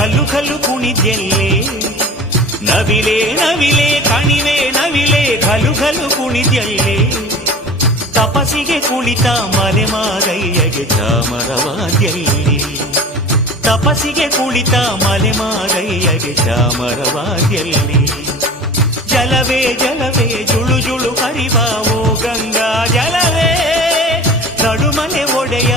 ಘಲ್ಲು ಘಲ್ಲು ಕುಣಿದ್ಯಲ್ಲೇ ನವಿಲೆ ನವಿಲೆ ಕಣಿವೆ ನವಿಲೆ ಘಲು ಘಲು ಕುಣಿದ್ಯಲ್ಲೇ ತಪಸಿಗೆ ಕುಳಿತ ಮಲೆಮಾರಯ್ಯಗೆ ಚಾಮರವಾದ್ಯಲ್ಲಿ ತಪಸಿಗೆ ಕುಳಿತ ಮಲೆಮಾರಯ್ಯಗೆ ಚಾಮರವಾದ್ಯಲ್ಲಿ ಜಲವೇ ಜಲವೇ ಜುಳು ಜುಳು ಹರಿವ ಓ ಗಂಗಾ ಜಲವೇ ನಡುಮನೆ ಒಡೆಯ